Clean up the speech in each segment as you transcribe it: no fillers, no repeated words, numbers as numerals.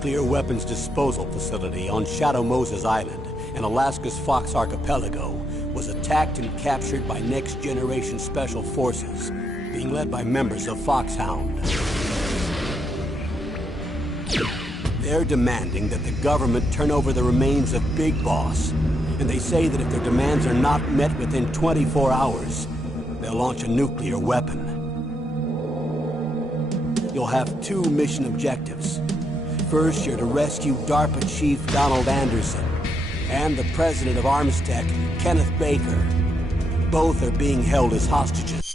nuclear weapons disposal facility on Shadow Moses Island in Alaska's Fox Archipelago was attacked and captured by next-generation special forces, being led by members of Foxhound. They're demanding that the government turn over the remains of Big Boss, and they say that if their demands are not met within 24 hours, they'll launch a nuclear weapon. You'll have two mission objectives. First, you're to rescue DARPA Chief Donald Anderson and the President of Armstech, Kenneth Baker. Both are being held as hostages.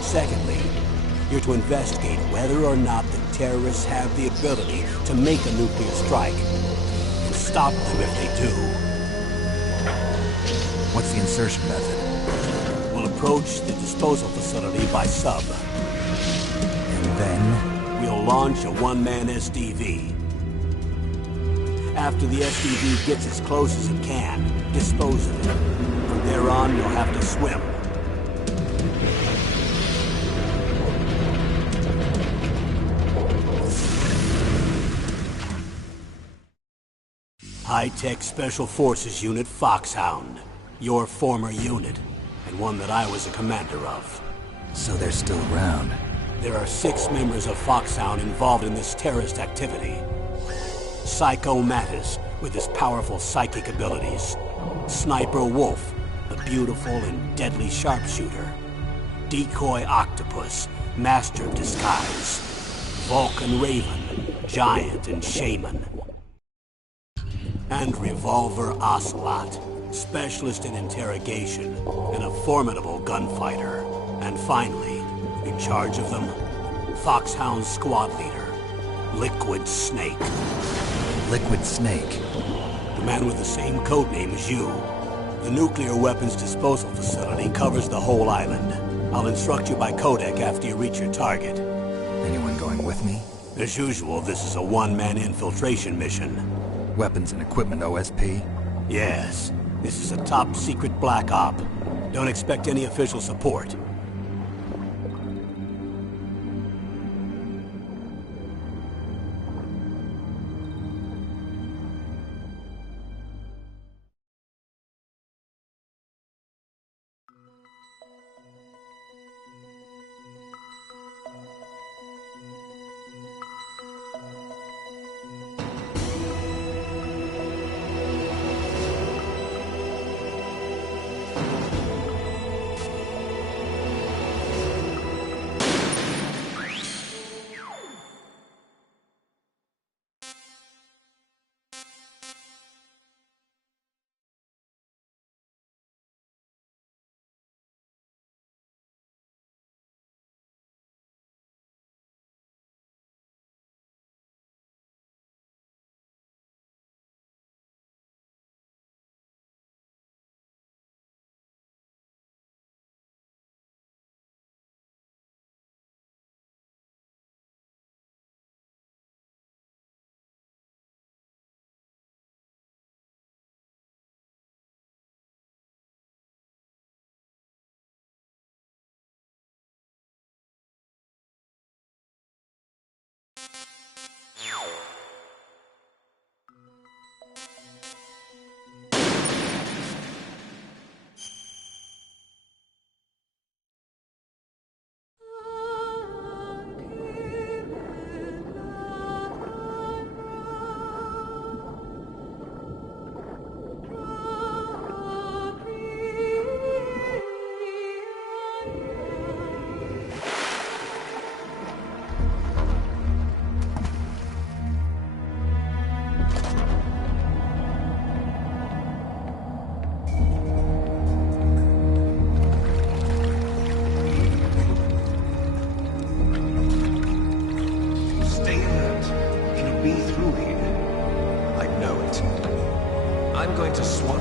Secondly, you're to investigate whether or not the terrorists have the ability to make a nuclear strike, and stop them if they do. What's the insertion method? We'll approach the disposal facility by sub. And then? We'll launch a one-man SDV. After the SDV gets as close as it can, dispose of it. From there on, you'll have to swim. High-Tech Special Forces Unit Foxhound. Your former unit, and one that I was a commander of. So they're still around. There are 6 members of Foxhound involved in this terrorist activity. Psycho Mattis, with his powerful psychic abilities. Sniper Wolf, the beautiful and deadly sharpshooter. Decoy Octopus, master of disguise. Vulcan Raven, giant and shaman. And Revolver Ocelot, specialist in interrogation and a formidable gunfighter. And finally, in charge of them, Foxhound's squad leader, Liquid Snake. Liquid Snake? The man with the same codename as you. The nuclear weapons disposal facility covers the whole island. I'll instruct you by codec after you reach your target. Anyone going with me? As usual, this is a one-man infiltration mission. Weapons and equipment OSP? Yes. This is a top-secret black op. Don't expect any official support.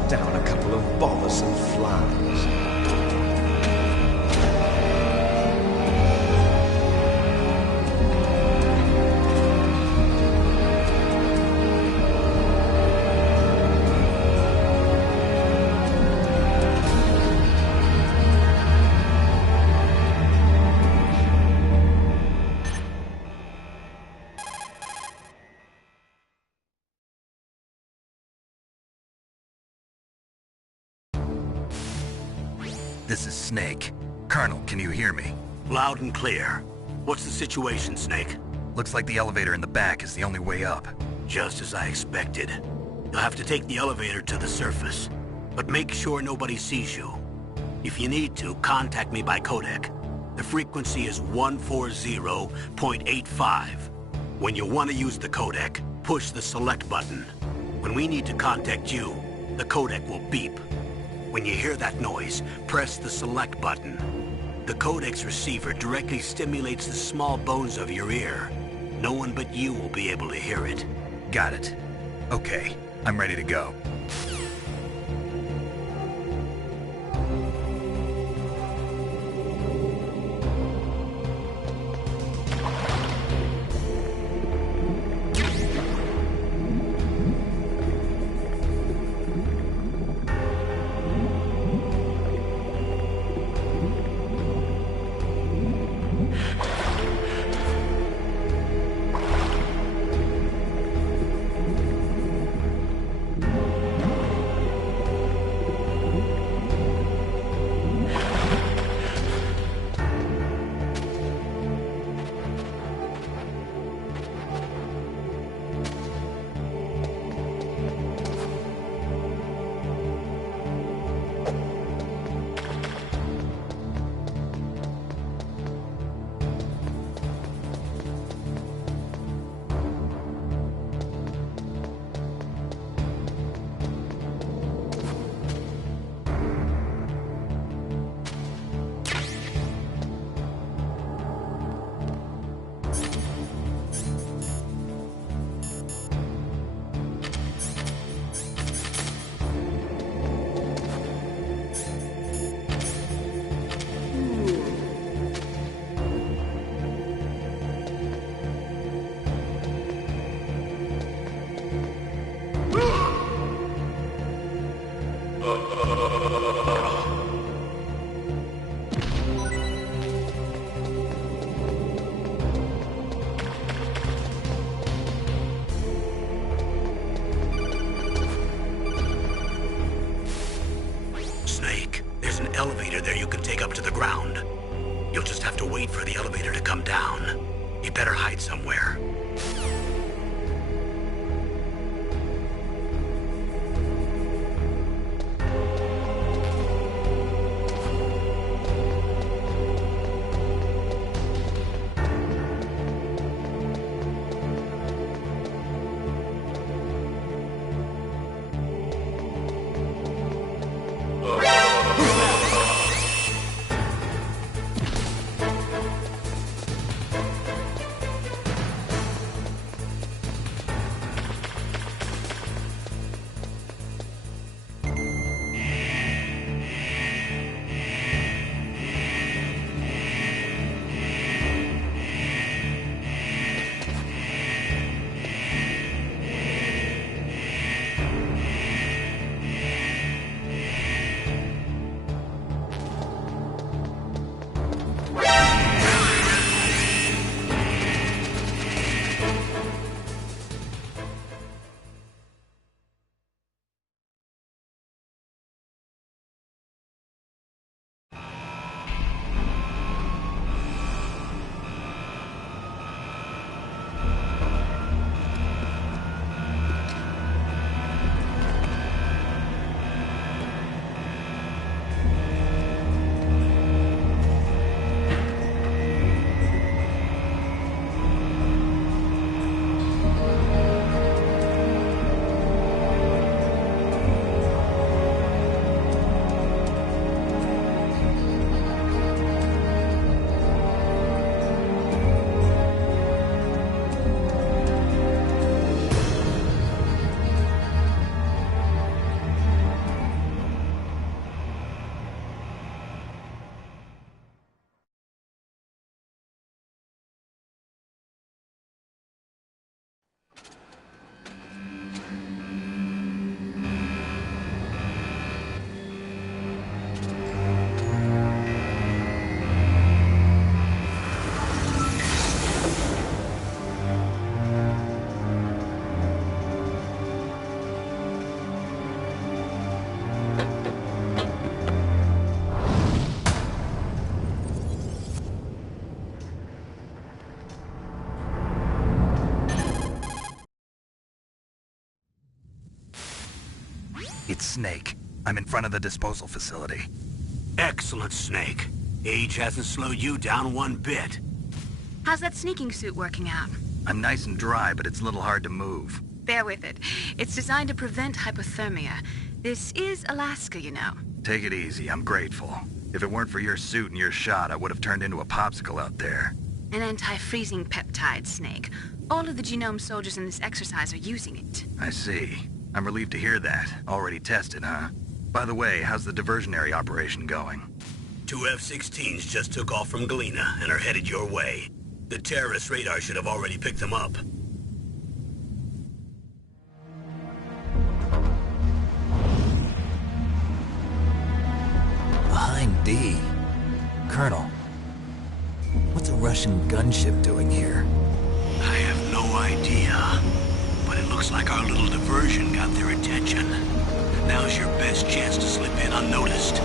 Down a couple of bothersome flies. This is Snake. Colonel, can you hear me? Loud and clear. What's the situation, Snake? Looks like the elevator in the back is the only way up. Just as I expected. You'll have to take the elevator to the surface. But make sure nobody sees you. If you need to, contact me by codec. The frequency is 140.85. When you want to use the codec, push the select button. When we need to contact you, the codec will beep. When you hear that noise, press the select button. The codec's receiver directly stimulates the small bones of your ear. No one but you will be able to hear it. Got it. Okay, I'm ready to go. Snake, there's an elevator there you can take up to the ground. You'll just have to wait for the elevator to come down. You better hide somewhere. It's Snake. I'm in front of the disposal facility. Excellent, Snake. Age hasn't slowed you down one bit. How's that sneaking suit working out? I'm nice and dry, but it's a little hard to move. Bear with it. It's designed to prevent hypothermia. This is Alaska, you know. Take it easy, I'm grateful. If it weren't for your suit and your shot, I would have turned into a popsicle out there. An anti-freezing peptide, Snake. All of the genome soldiers in this exercise are using it. I see. I'm relieved to hear that. Already tested, huh? By the way, how's the diversionary operation going? 2 F-16s just took off from Galena and are headed your way. The terrorist radar should have already picked them up. Behind D. Colonel, what's a Russian gunship doing here? I have no idea, but it looks like our little diversion got their attention. Now's your best chance to slip in unnoticed.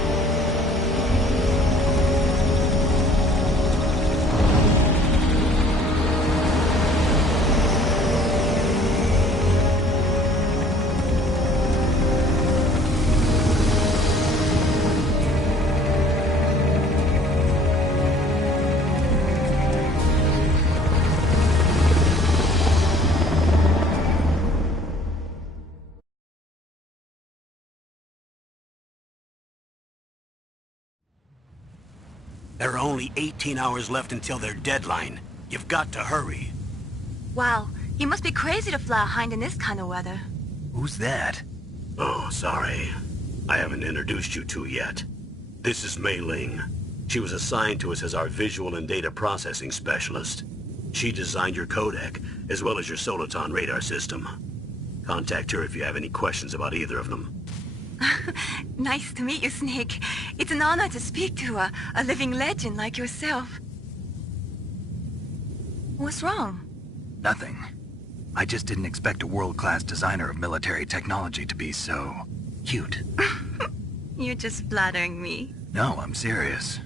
There are only 18 hours left until their deadline. You've got to hurry. Wow, you must be crazy to fly a hind in this kind of weather. Who's that? Oh, sorry. I haven't introduced you to yet. This is Mei Ling. She was assigned to us as our visual and data processing specialist. She designed your codec, as well as your Soliton radar system. Contact her if you have any questions about either of them. Nice to meet you, Snake. It's an honor to speak to a living legend like yourself. What's wrong? Nothing. I just didn't expect a world-class designer of military technology to be so cute. You're just flattering me. No, I'm serious.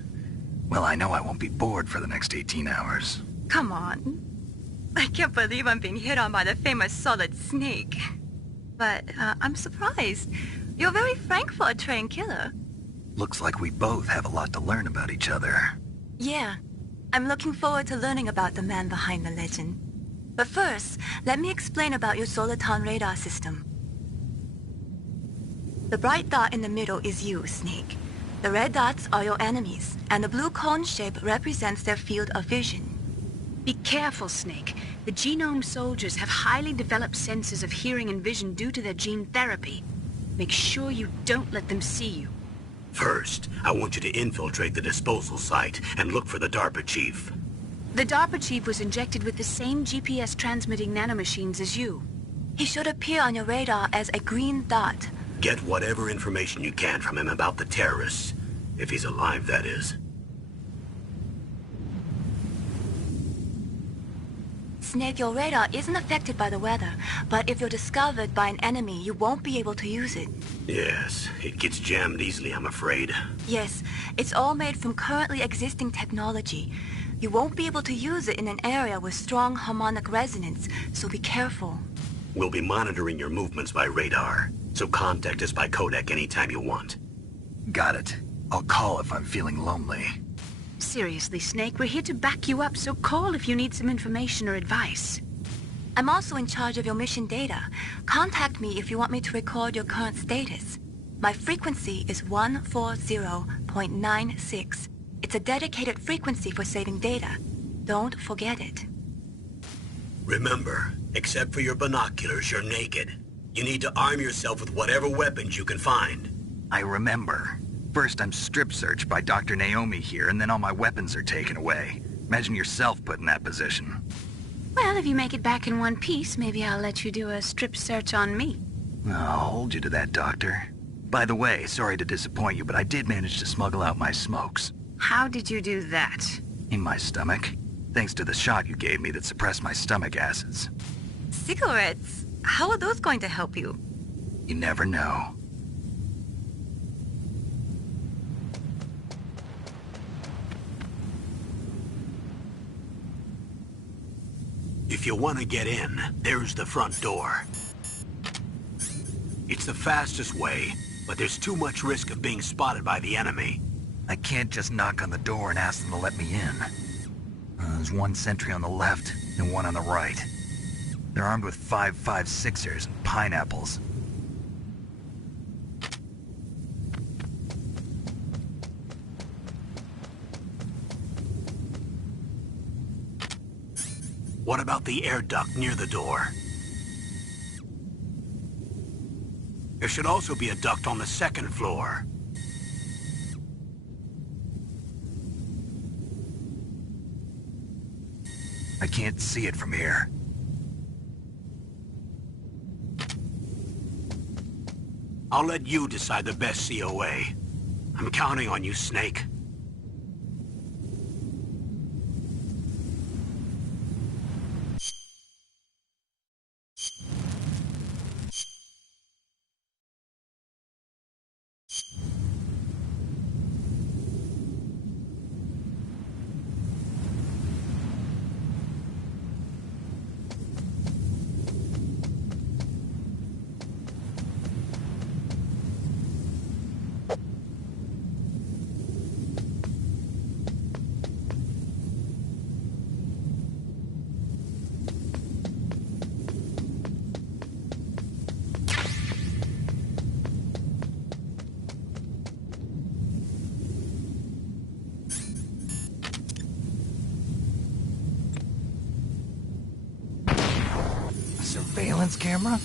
Well, I know I won't be bored for the next 18 hours. Come on. I can't believe I'm being hit on by the famous Solid Snake. But I'm surprised. You're very frank for a trained killer. Looks like we both have a lot to learn about each other. Yeah. I'm looking forward to learning about the man behind the legend. But first, let me explain about your Soliton radar system. The bright dot in the middle is you, Snake. The red dots are your enemies, and the blue cone shape represents their field of vision. Be careful, Snake. The genome soldiers have highly developed senses of hearing and vision due to their gene therapy. Make sure you don't let them see you. First, I want you to infiltrate the disposal site and look for the DARPA chief. The DARPA chief was injected with the same GPS-transmitting nanomachines as you. He should appear on your radar as a green dot. Get whatever information you can from him about the terrorists. If he's alive, that is. Snake, your radar isn't affected by the weather, but if you're discovered by an enemy, you won't be able to use it. Yes, it gets jammed easily, I'm afraid. Yes, it's all made from currently existing technology. You won't be able to use it in an area with strong harmonic resonance, so be careful. We'll be monitoring your movements by radar, so contact us by codec anytime you want. Got it. I'll call if I'm feeling lonely. Seriously, Snake, we're here to back you up, so call if you need some information or advice. I'm also in charge of your mission data. Contact me if you want me to record your current status. My frequency is 140.96. It's a dedicated frequency for saving data. Don't forget it. Remember, except for your binoculars, you're naked. You need to arm yourself with whatever weapons you can find. I remember. First, I'm strip searched by Dr. Naomi here, and then all my weapons are taken away. Imagine yourself put in that position. Well, if you make it back in one piece, maybe I'll let you do a strip search on me. I'll hold you to that, Doctor. By the way, sorry to disappoint you, but I did manage to smuggle out my smokes. How did you do that? In my stomach. Thanks to the shot you gave me that suppressed my stomach acids. Cigarettes? How are those going to help you? You never know. If you want to get in, there's the front door. It's the fastest way, but there's too much risk of being spotted by the enemy. I can't just knock on the door and ask them to let me in. There's one sentry on the left and one on the right. They're armed with 5.56ers and pineapples. What about the air duct near the door? There should also be a duct on the second floor. I can't see it from here. I'll let you decide the best COA. I'm counting on you, Snake. Surveillance camera?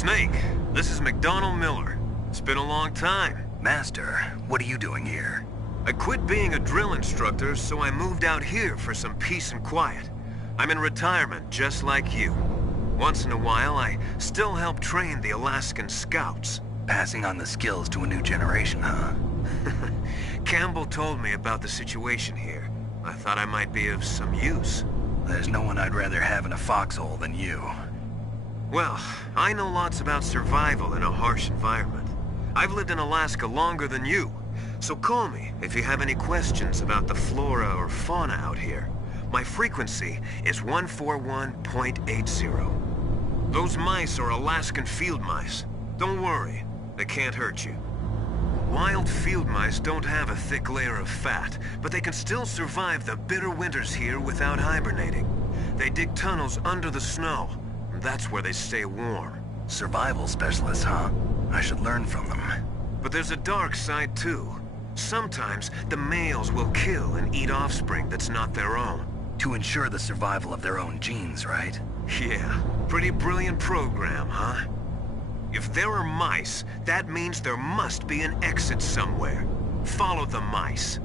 Snake, this is McDonald Miller. It's been a long time. Master, what are you doing here? I quit being a drill instructor, so I moved out here for some peace and quiet. I'm in retirement, just like you. Once in a while, I still help train the Alaskan Scouts. Passing on the skills to a new generation, huh? Campbell told me about the situation here. I thought I might be of some use. There's no one I'd rather have in a foxhole than you. Well, I know lots about survival in a harsh environment. I've lived in Alaska longer than you, so call me if you have any questions about the flora or fauna out here. My frequency is 141.80. Those mice are Alaskan field mice. Don't worry, they can't hurt you. Wild field mice don't have a thick layer of fat, but they can still survive the bitter winters here without hibernating. They dig tunnels under the snow. That's where they stay warm. Survival specialists, huh? I should learn from them. But there's a dark side too. Sometimes the males will kill and eat offspring that's not their own. To ensure the survival of their own genes, right? Yeah, pretty brilliant program, huh? If there are mice, that means there must be an exit somewhere. Follow the mice.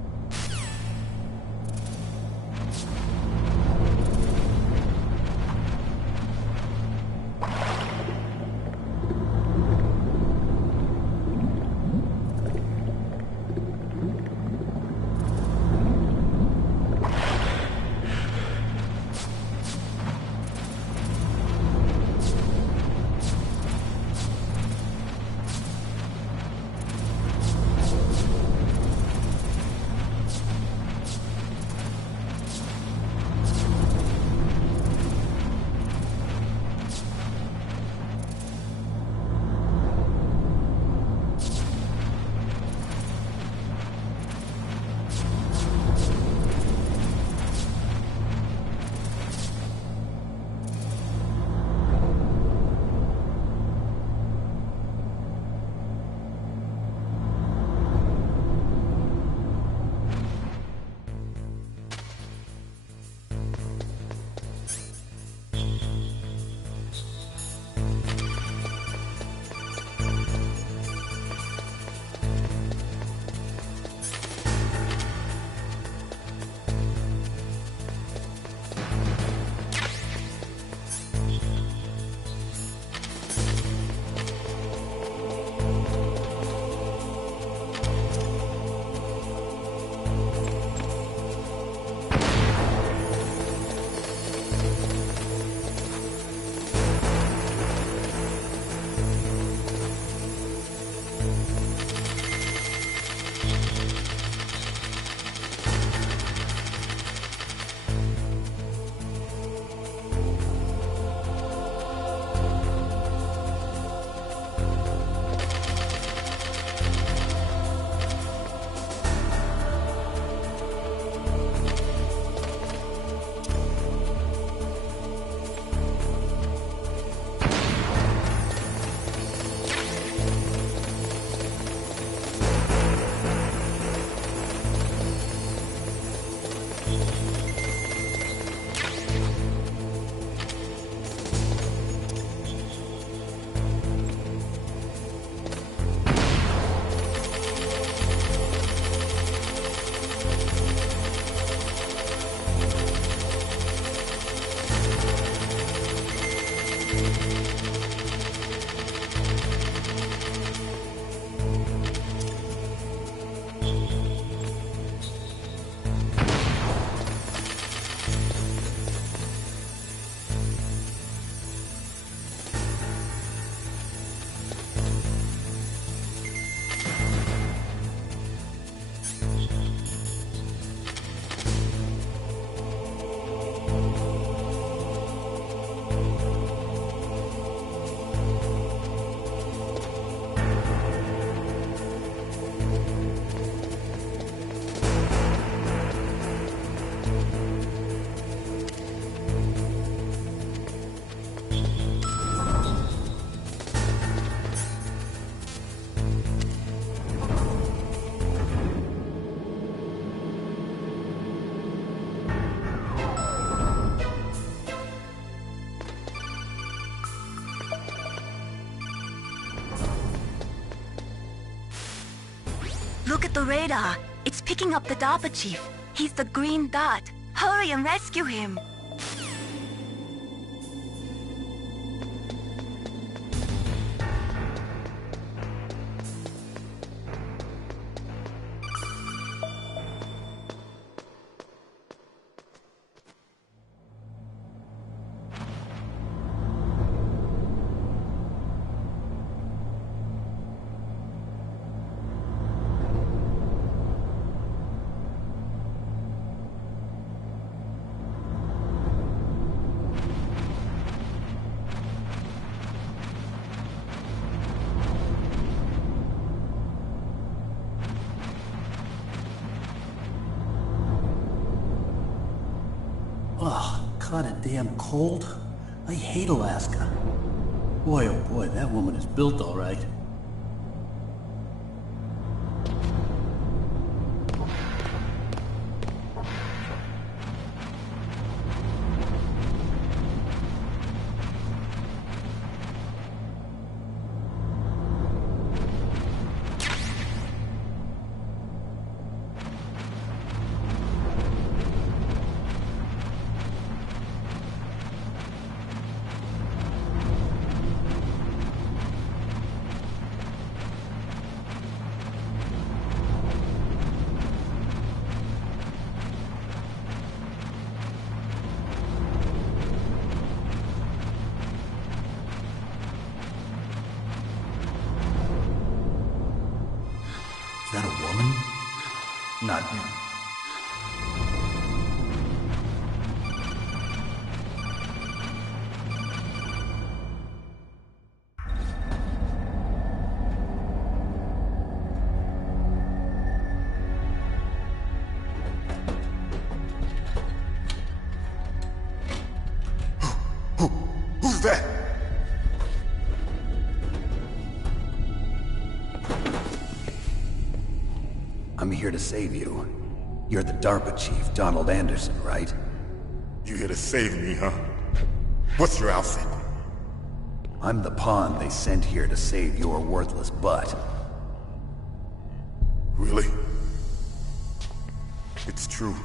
Look at the radar. It's picking up the Dapper Chief. He's the green dot. Hurry and rescue him. Ugh, kinda damn cold. I hate Alaska. Boy, oh boy, that woman is built all right. Is that a woman? Not... Who's that? I'm here to save you. You're the DARPA chief, Donald Anderson, right? You here to save me, huh? What's your outfit? I'm the pawn they sent here to save your worthless butt. Really? It's true.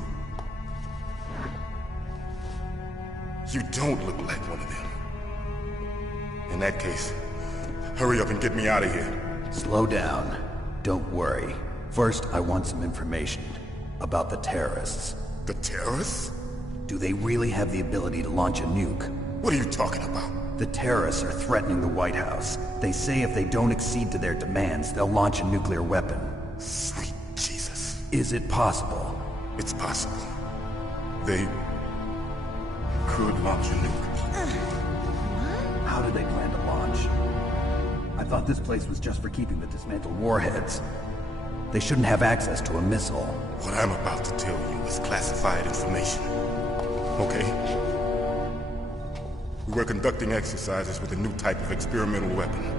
You don't look like one of them. In that case, hurry up and get me out of here. Slow down. Don't worry. First, I want some information about the terrorists. The terrorists? Do they really have the ability to launch a nuke? What are you talking about? The terrorists are threatening the White House. They say if they don't accede to their demands, they'll launch a nuclear weapon. Sweet Jesus. Is it possible? It's possible. They could launch a nuke. How do they plan to launch? I thought this place was just for keeping the dismantled warheads. They shouldn't have access to a missile. What I'm about to tell you is classified information. Okay? We were conducting exercises with a new type of experimental weapon.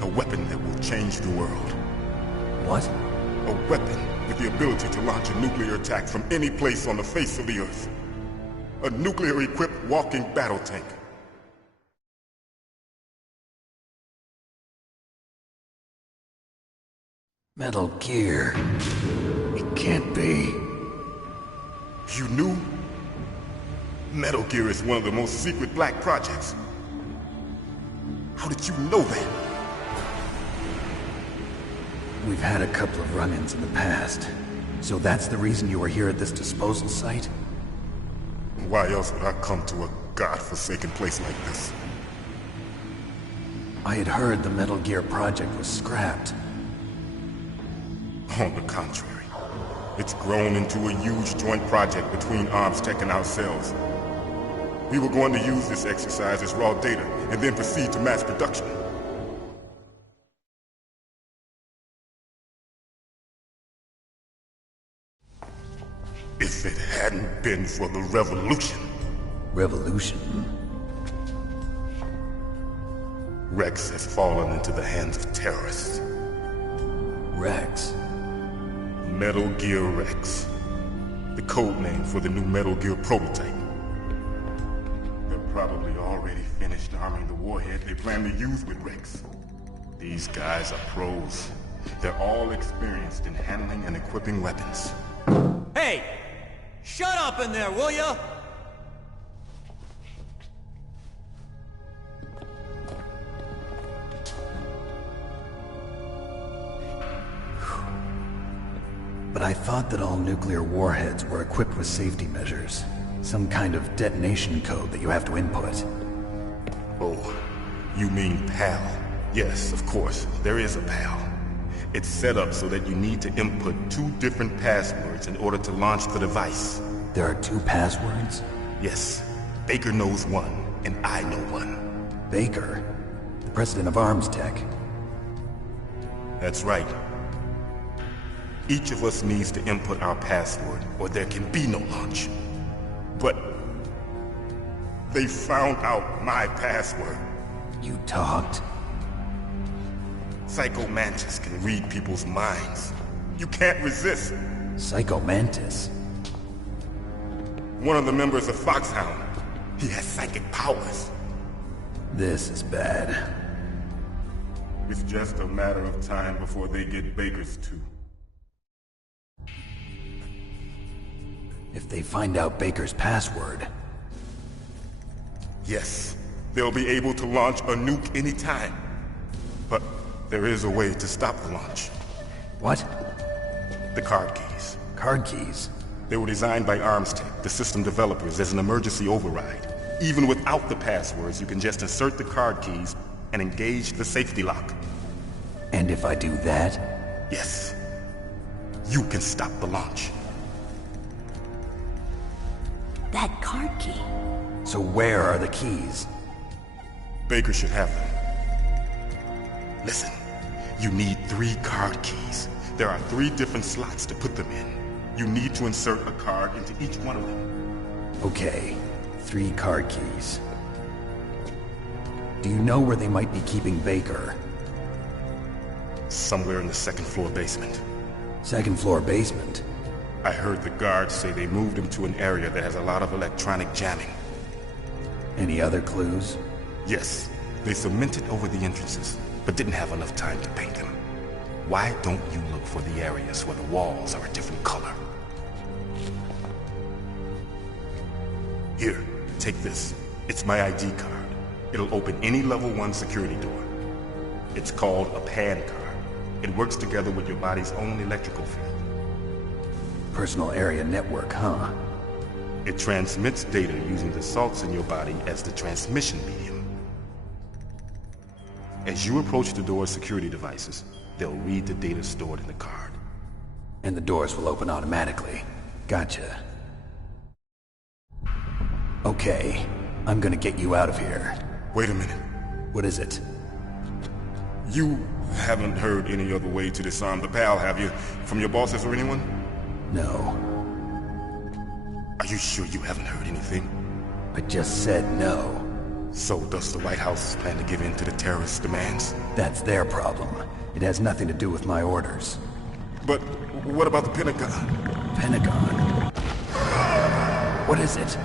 A weapon that will change the world. What? A weapon with the ability to launch a nuclear attack from any place on the face of the Earth. A nuclear-equipped walking battle tank. Metal Gear. It can't be. You knew? Metal Gear is one of the most secret black projects. How did you know that? We've had a couple of run-ins in the past. So that's the reason you were here at this disposal site? Why else would I come to a godforsaken place like this? I had heard the Metal Gear project was scrapped. On the contrary, it's grown into a huge joint project between Arms Tech and ourselves. We were going to use this exercise as raw data and then proceed to mass production. If it hadn't been for the revolution... Revolution? Rex has fallen into the hands of terrorists. Rex? Metal Gear Rex. The code name for the new Metal Gear prototype. They're probably already finished arming the warhead they plan to use with Rex. These guys are pros. They're all experienced in handling and equipping weapons. Hey! Shut up in there, will ya? But I thought that all nuclear warheads were equipped with safety measures. Some kind of detonation code that you have to input. Oh, you mean PAL? Yes, of course, there is a PAL. It's set up so that you need to input 2 different passwords in order to launch the device. There are 2 passwords? Yes, Baker knows one, and I know one. Baker? The president of Arms Tech? That's right. Each of us needs to input our password, or there can be no launch. But They found out my password. You talked? Psycho Mantis can read people's minds. You can't resist. Psycho Mantis? One of the members of Foxhound. He has psychic powers. This is bad. It's just a matter of time before they get Baker's too. If they find out Baker's password... Yes, they'll be able to launch a nuke anytime. But there is a way to stop the launch. What? The card keys. Card keys? They were designed by ArmsTech, the system developers, as an emergency override. Even without the passwords, you can just insert the card keys and engage the safety lock. And if I do that? Yes. You can stop the launch. That card key. So where are the keys? Baker should have them. Listen, you need 3 card keys. There are 3 different slots to put them in. You need to insert a card into each one of them. Okay, 3 card keys. Do you know where they might be keeping Baker? Somewhere in the 2nd floor basement. 2nd floor basement? I heard the guards say they moved him to an area that has a lot of electronic jamming. Any other clues? Yes, they cemented over the entrances, but didn't have enough time to paint them. Why don't you look for the areas where the walls are a different color? Here, take this. It's my ID card. It'll open any level 1 security door. It's called a PAN card. It works together with your body's own electrical field. Personal area network, huh? It transmits data using the salts in your body as the transmission medium. As you approach the door's security devices, they'll read the data stored in the card. And the doors will open automatically. Gotcha. Okay, I'm gonna get you out of here. Wait a minute. What is it? You haven't heard any other way to disarm the PAL, have you? From your bosses or anyone? No. Are you sure you haven't heard anything? I just said no. So does the White House plan to give in to the terrorists' demands? That's their problem. It has nothing to do with my orders. But what about the Pentagon? Pentagon? What is it?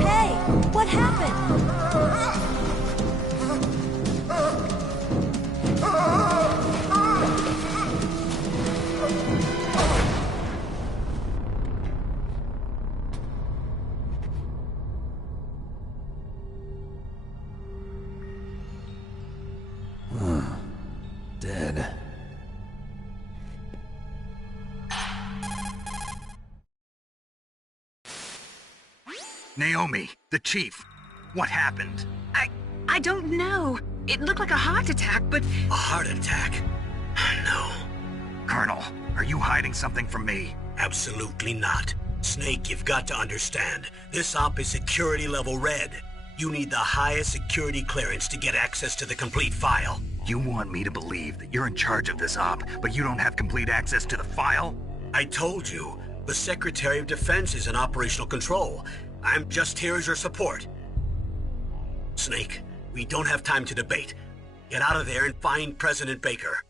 Hey, what happened? Dead. Naomi, the chief. What happened? I don't know. It looked like a heart attack, but... A heart attack? No, Colonel, are you hiding something from me? absolutely not. Snake, you've got to understand. This op is security level red. You need the highest security clearance to get access to the complete file. You want me to believe that you're in charge of this op, but you don't have complete access to the file? I told you, the Secretary of Defense is in operational control. I'm just here as your support. Snake, we don't have time to debate. Get out of there and find President Baker.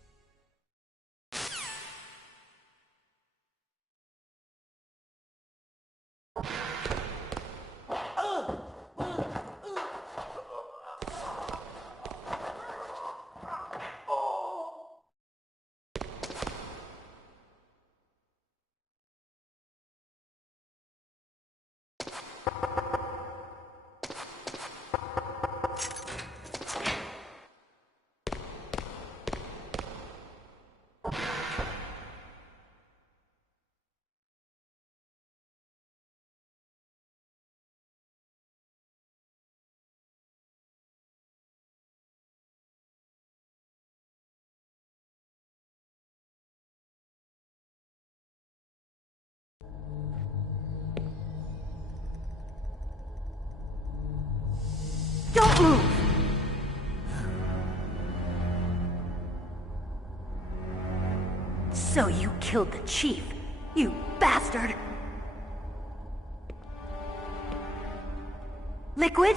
Don't move! So you killed the chief, you bastard! Liquid?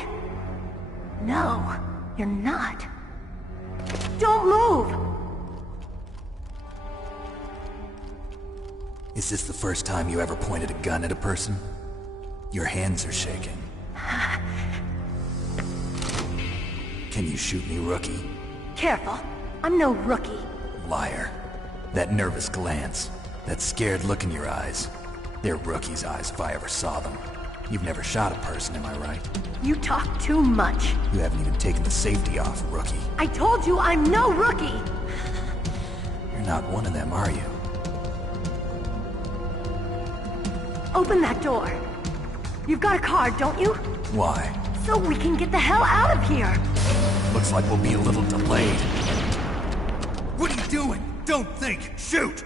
No, you're not. Don't move! Is this the first time you ever pointed a gun at a person? Your hands are shaking. Can you shoot me, rookie? Careful, I'm no rookie. Liar. That nervous glance, that scared look in your eyes. They're rookie's eyes if I ever saw them. You've never shot a person, am I right? You talk too much. You haven't even taken the safety off, rookie. I told you I'm no rookie! You're not one of them, are you? Open that door. You've got a card, don't you? Why? So we can get the hell out of here! Looks like we'll be a little delayed. What are you doing? Don't think! Shoot!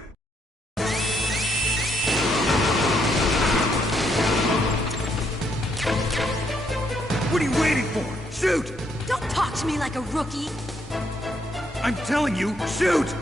What are you waiting for? Shoot! Don't talk to me like a rookie! I'm telling you, shoot!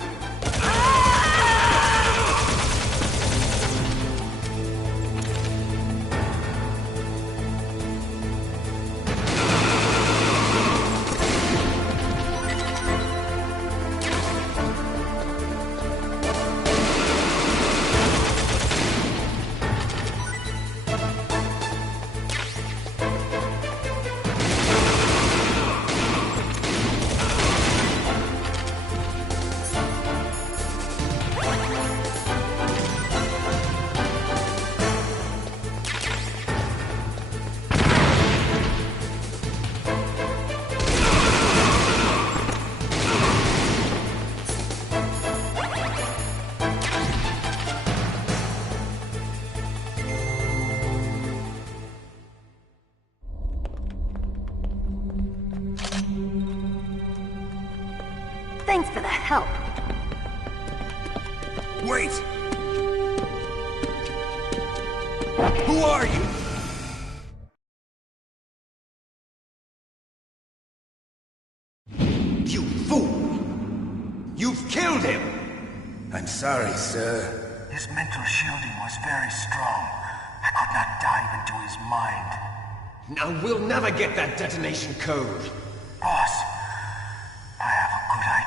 Thanks for the help. Wait! Who are you? You fool! You've killed him! I'm sorry, sir. His mental shielding was very strong. I could not dive into his mind. Now we'll never get that detonation code. Boss, I have a good idea.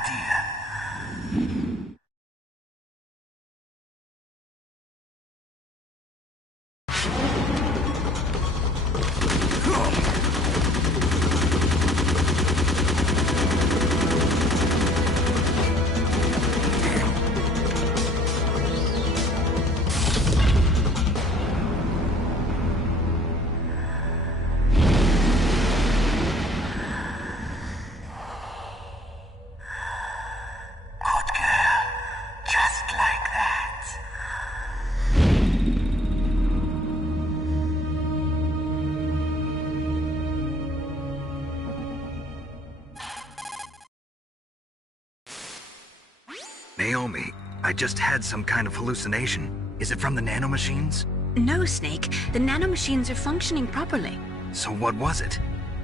Naomi, I just had some kind of hallucination. Is it from the nanomachines? No, Snake. The nanomachines are functioning properly. So what was it?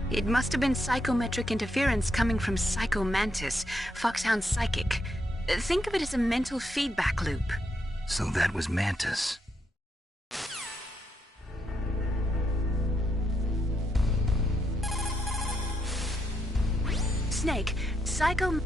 It must have been psychometric interference coming from Psycho Mantis, Foxhound's psychic. Think of it as a mental feedback loop. So that was Mantis. Snake, Psycho...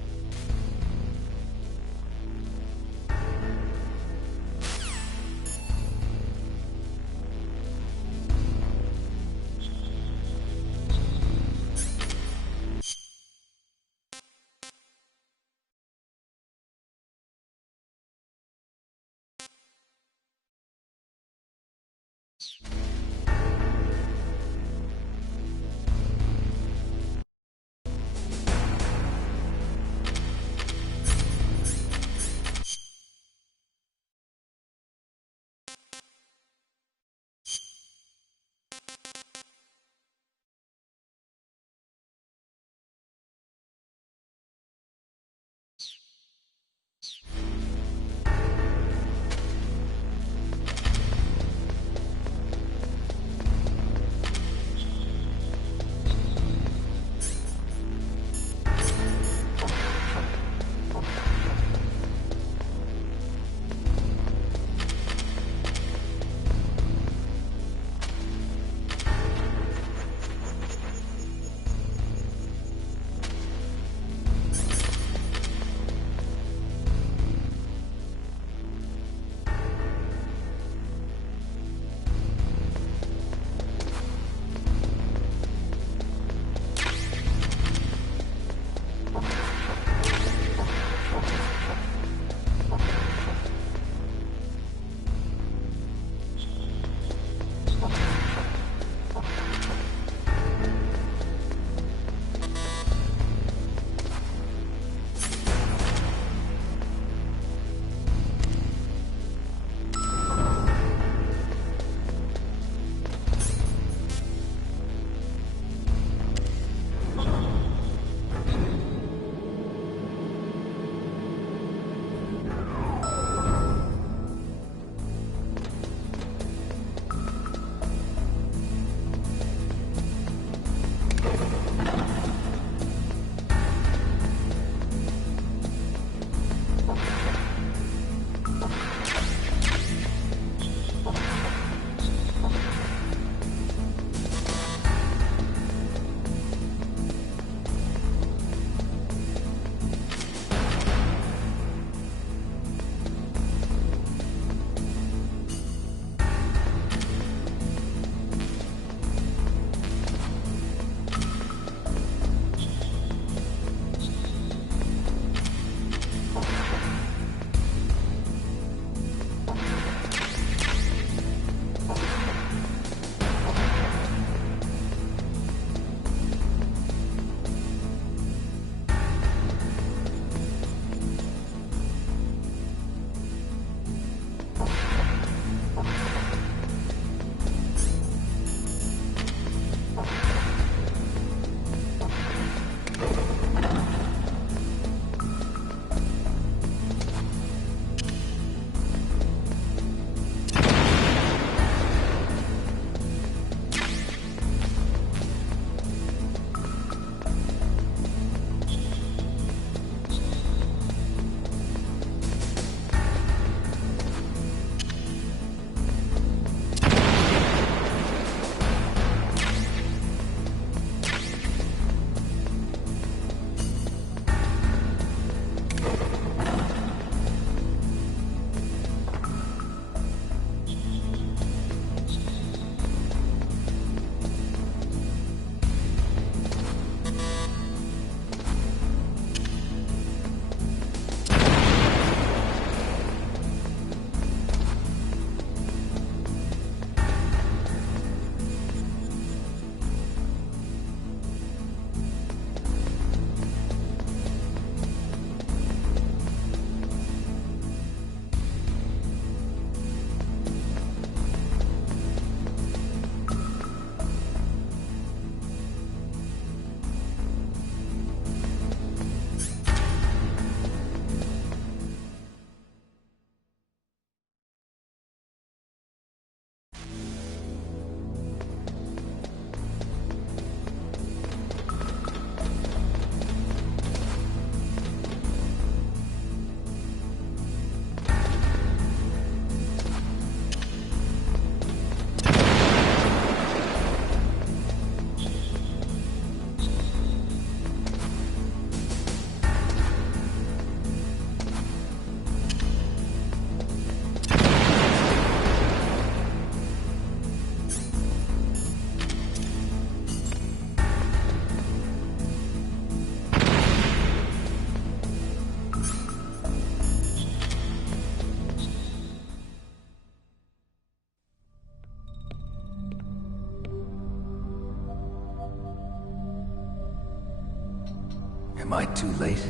Am I too late?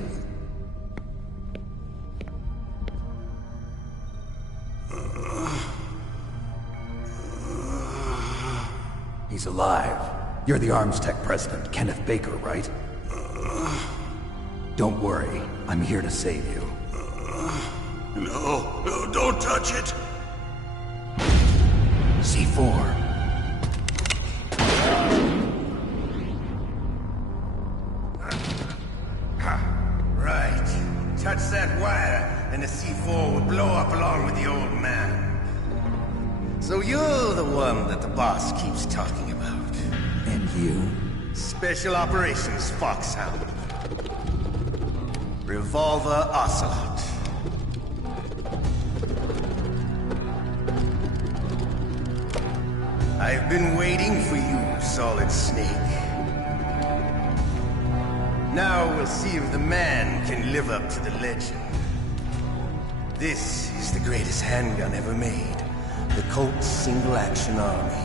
He's alive. You're the Arms Tech president, Kenneth Baker, right? Don't worry. I'm here to save you. No, don't touch it! C4. Right. Touch that wire, and the C4 will blow up along with the old man. So you're the one that the boss keeps talking about. And you? Special Operations Foxhound. Revolver Ocelot. I've been waiting for you, Solid Snake. Now we'll see if the man can live up to the legend. This is the greatest handgun ever made. The Colt's Single Action Army.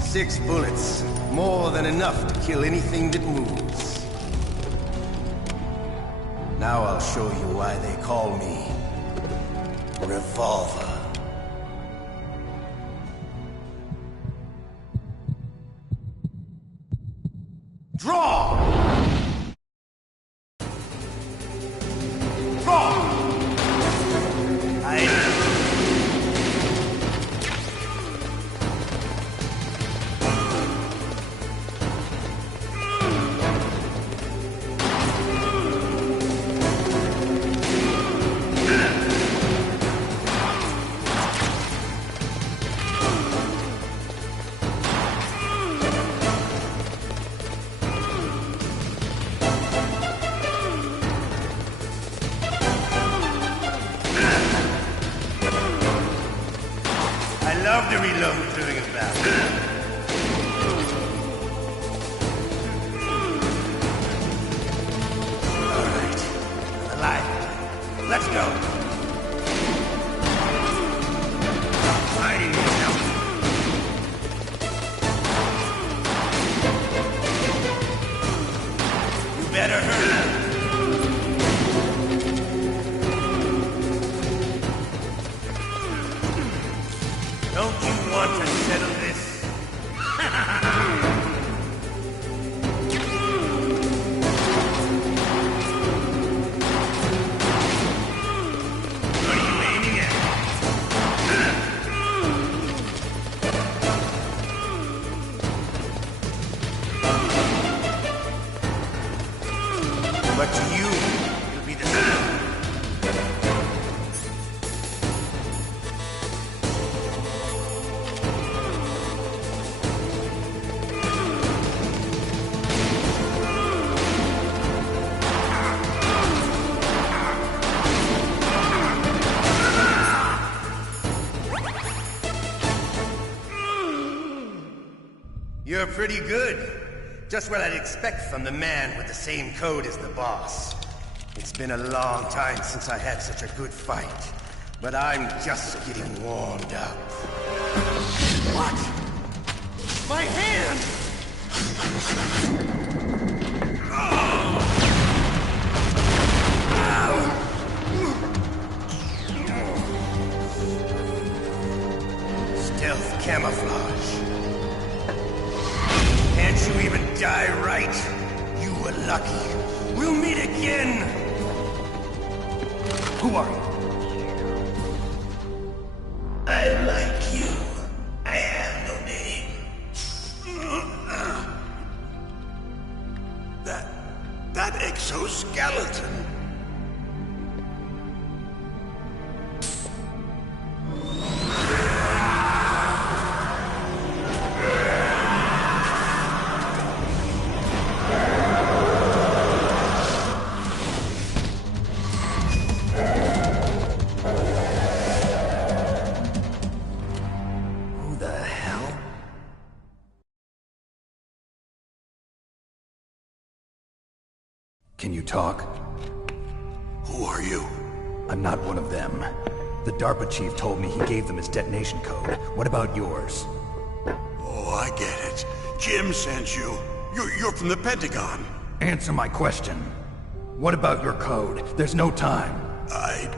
6 bullets, more than enough to kill anything that moves. Now I'll show you why they call me Revolver. Draw! Draw! I love to reload during a battle. All right, alive. Let's go. I need more help. You better hurry. Don't you want to settle this? What are you aiming at? But to you, it'll be the same. You're pretty good. Just what I'd expect from the man with the same code as the boss. It's been a long time since I had such a good fight, but I'm just getting warmed up. What? My hand! Stealth camouflage. Can't you even die right? You were lucky. We'll meet again! Who are you? I like you. I have no name. That exoskeleton. Can you talk? Who are you? I'm not one of them. The DARPA chief told me he gave them his detonation code. What about yours? Oh, I get it. Jim sent you. You're from the Pentagon. Answer my question. What about your code? There's no time. I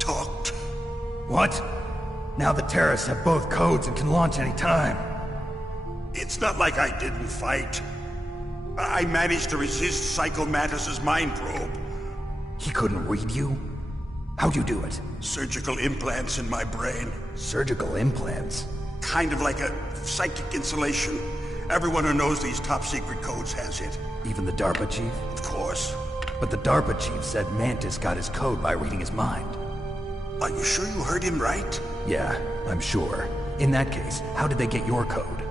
talked. What? Now the terrorists have both codes and can launch any time. It's not like I didn't fight. I managed to resist Psycho Mattis's mind probe. He couldn't read you? How'd you do it? Surgical implants in my brain. Surgical implants? Kind of like a psychic insulation. Everyone who knows these top-secret codes has it. Even the DARPA chief? Of course. But the DARPA chief said Mantis got his code by reading his mind. Are you sure you heard him right? Yeah, I'm sure. In that case, how did they get your code?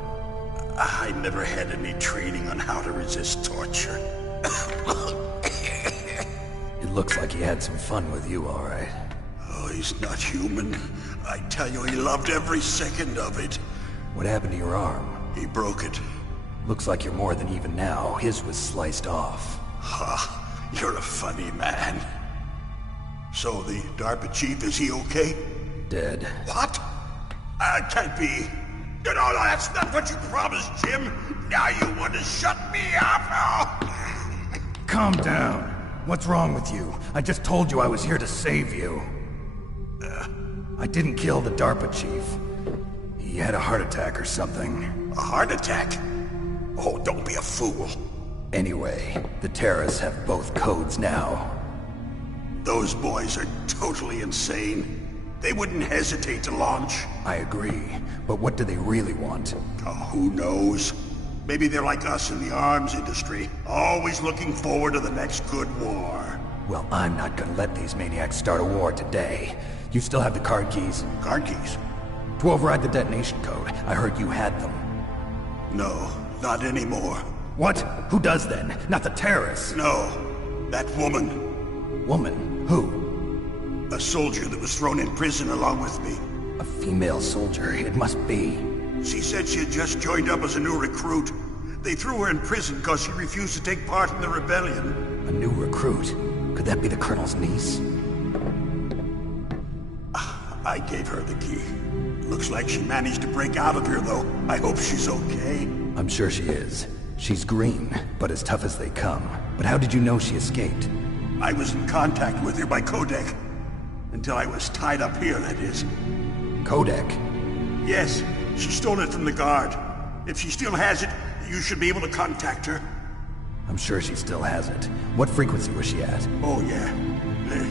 I never had any training on how to resist torture. It looks like he had some fun with you, all right. Oh, he's not human. I tell you, he loved every second of it. What happened to your arm? He broke it. Looks like you're more than even now. His was sliced off. Ha, you're a funny man. So the DARPA chief, is he okay? Dead. What? Can't be. No, that's not what you promised, Jim. Now you want to shut me up? Oh. Calm down. What's wrong with you? I just told you I was here to save you. I didn't kill the DARPA chief. He had a heart attack or something. A heart attack? Oh, don't be a fool. Anyway, the terrorists have both codes now. Those boys are totally insane. They wouldn't hesitate to launch. I agree, but what do they really want? Oh, who knows? Maybe they're like us in the arms industry, always looking forward to the next good war. Well, I'm not gonna let these maniacs start a war today. You still have the card keys? Card keys? To override the detonation code. I heard you had them. No, not anymore. What? Who does then? Not the terrorists? No, that woman. Woman? Who? A soldier that was thrown in prison along with me. A female soldier, it must be. She said she had just joined up as a new recruit. They threw her in prison because she refused to take part in the rebellion. A new recruit? Could that be the Colonel's niece? I gave her the key. Looks like she managed to break out of here, though. I hope she's okay. I'm sure she is. She's green, but as tough as they come. But how did you know she escaped? I was in contact with her by codec. Until I was tied up here, that is. Codec? Yes, she stole it from the guard. If she still has it, you should be able to contact her. I'm sure she still has it. What frequency was she at? Oh, yeah.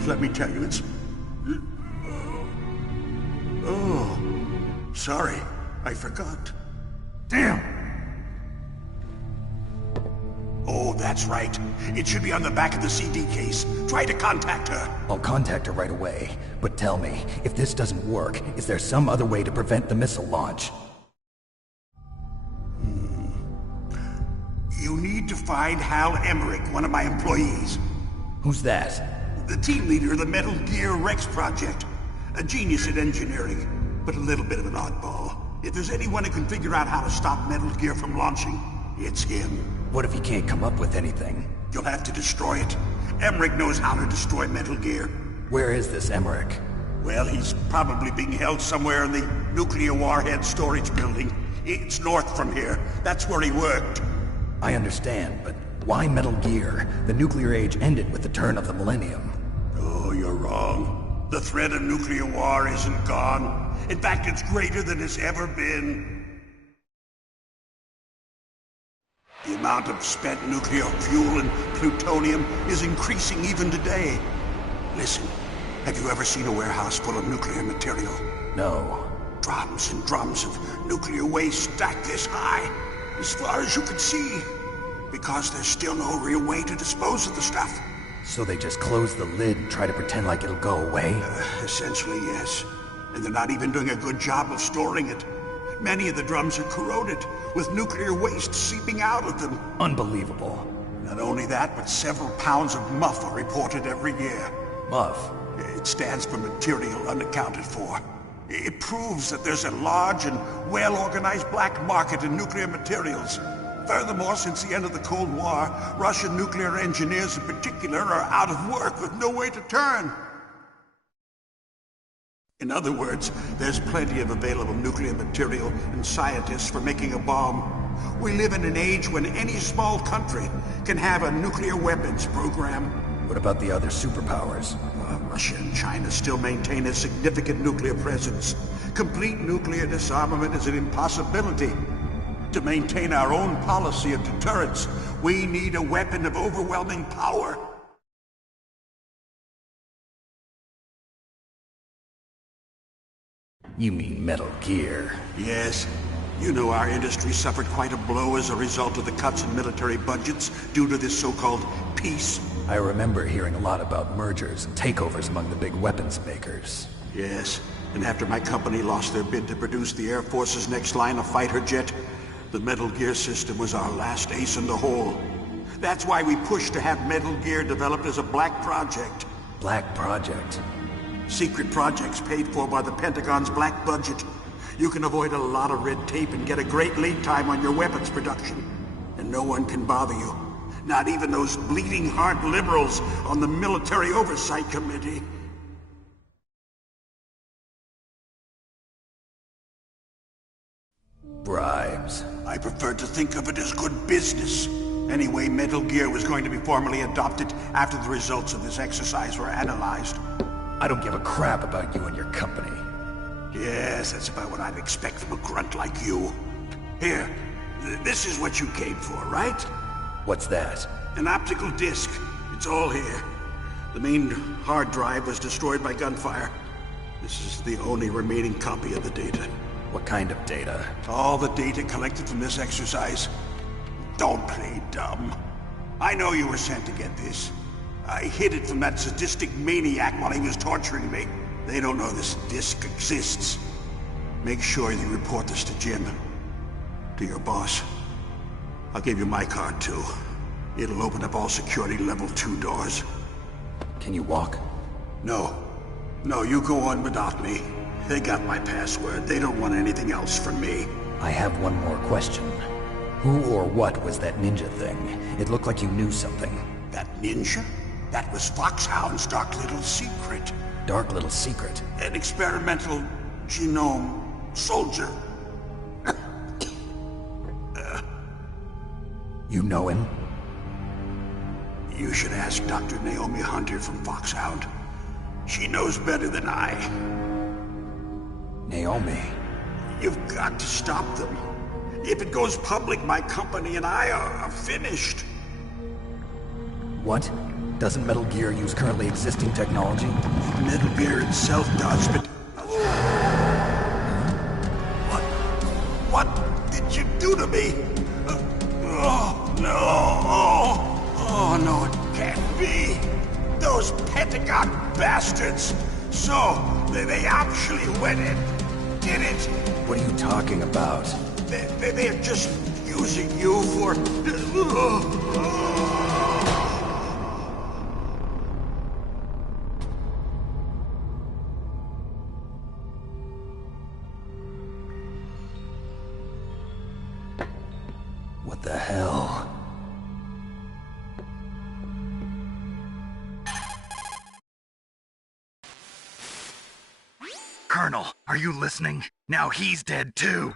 Let me tell you, it's... Oh, sorry. I forgot. Damn! Oh, that's right. It should be on the back of the CD case. Try to contact her. I'll contact her right away. But tell me, if this doesn't work, is there some other way to prevent the missile launch? You need to find Hal Emmerich, one of my employees. Who's that? The team leader of the Metal Gear Rex project. A genius at engineering, but a little bit of an oddball. If there's anyone who can figure out how to stop Metal Gear from launching, it's him. What if he can't come up with anything? You'll have to destroy it. Emmerich knows how to destroy Metal Gear. Where is this Emmerich? Well, he's probably being held somewhere in the nuclear warhead storage building. It's north from here. That's where he worked. I understand, but why Metal Gear? The nuclear age ended with the turn of the millennium. Oh, you're wrong. The threat of nuclear war isn't gone. In fact, it's greater than it's ever been. The amount of spent nuclear fuel and plutonium is increasing even today. Listen, have you ever seen a warehouse full of nuclear material? No. Drums and drums of nuclear waste stacked this high, as far as you can see. Because there's still no real way to dispose of the stuff. So they just close the lid and try to pretend like it'll go away? Essentially, yes. And they're not even doing a good job of storing it. Many of the drums are corroded, with nuclear waste seeping out of them. Unbelievable. Not only that, but several pounds of MUF are reported every year. MUF? It stands for material unaccounted for. It proves that there's a large and well-organized black market in nuclear materials. Furthermore, since the end of the Cold War, Russian nuclear engineers in particular are out of work with no way to turn. In other words, there's plenty of available nuclear material and scientists for making a bomb. We live in an age when any small country can have a nuclear weapons program. What about the other superpowers? Russia and China still maintain a significant nuclear presence. Complete nuclear disarmament is an impossibility. To maintain our own policy of deterrence, we need a weapon of overwhelming power. You mean Metal Gear? Yes. You know our industry suffered quite a blow as a result of the cuts in military budgets due to this so-called peace. I remember hearing a lot about mergers and takeovers among the big weapons makers. Yes, and after my company lost their bid to produce the Air Force's next line of fighter jet, the Metal Gear system was our last ace in the hole. That's why we pushed to have Metal Gear developed as a black project. Black project? Secret projects paid for by the Pentagon's black budget. You can avoid a lot of red tape and get a great lead time on your weapons production. And no one can bother you. Not even those bleeding heart liberals on the Military Oversight Committee. Bribes. I prefer to think of it as good business. Anyway, Metal Gear was going to be formally adopted after the results of this exercise were analyzed. I don't give a crap about you and your company. Yes, that's about what I'd expect from a grunt like you. Here, this is what you came for, right? What's that? An optical disc. It's all here. The main hard drive was destroyed by gunfire. This is the only remaining copy of the data. What kind of data? All the data collected from this exercise. Don't play dumb. I know you were sent to get this. I hid it from that sadistic maniac while he was torturing me. They don't know this disc exists. Make sure you report this to Jim. To your boss. I'll give you my card too. It'll open up all security level 2 doors. Can you walk? No. No, you go on without me. They got my password. They don't want anything else from me. I have one more question. Who or what was that ninja thing? It looked like you knew something. That ninja? That was Foxhound's dark little secret. Dark little secret? An experimental genome soldier. You know him? You should ask Dr. Naomi Hunter from Foxhound. She knows better than I. Naomi? You've got to stop them. If it goes public, my company and I are finished. What? Doesn't Metal Gear use currently existing technology? Metal Gear itself does, but... What did you do to me? Oh, no. Oh, no, it can't be. Those Pentagon bastards. So, they actually went and did it. What are you talking about? They're just using you for... What the hell? Colonel, are you listening? Now he's dead too.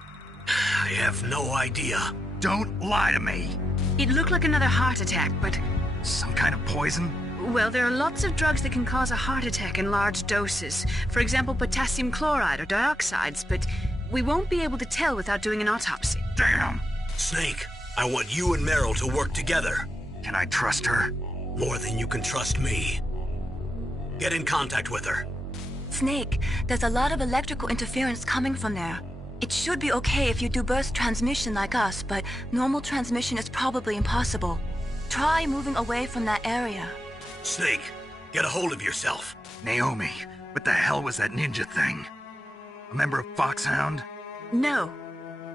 I have no idea. Don't lie to me. It looked like another heart attack, but... Some kind of poison? Well, there are lots of drugs that can cause a heart attack in large doses. For example, potassium chloride or dioxides, but we won't be able to tell without doing an autopsy. Damn! Snake, I want you and Meryl to work together. Can I trust her? More than you can trust me. Get in contact with her. Snake, there's a lot of electrical interference coming from there. It should be okay if you do burst transmission like us, but normal transmission is probably impossible. Try moving away from that area. Snake, get a hold of yourself. Naomi, what the hell was that ninja thing? A member of Foxhound? No.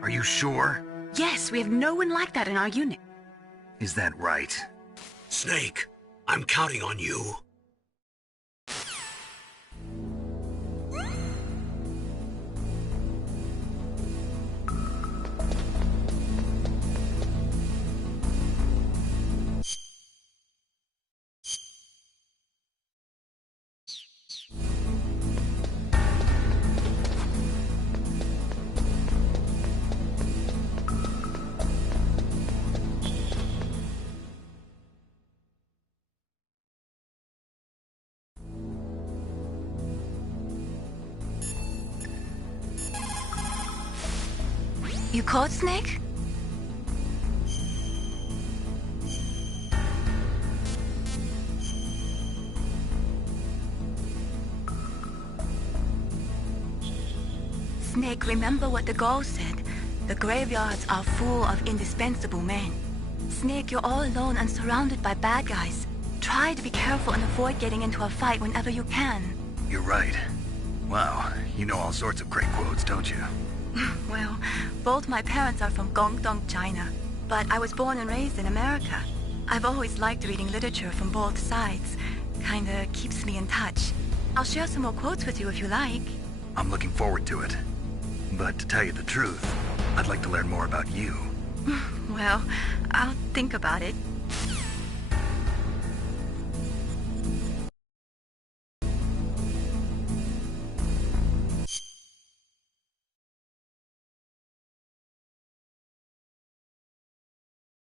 Are you sure? Yes, we have no one like that in our unit. Is that right? Snake, I'm counting on you. You caught Snake? Snake, remember what the girl said. The graveyards are full of indispensable men. Snake, you're all alone and surrounded by bad guys. Try to be careful and avoid getting into a fight whenever you can. You're right. Wow, you know all sorts of great quotes, don't you? Well, both my parents are from Guangdong, China. But I was born and raised in America. I've always liked reading literature from both sides. Kinda keeps me in touch. I'll share some more quotes with you if you like. I'm looking forward to it. But to tell you the truth, I'd like to learn more about you. Well, I'll think about it.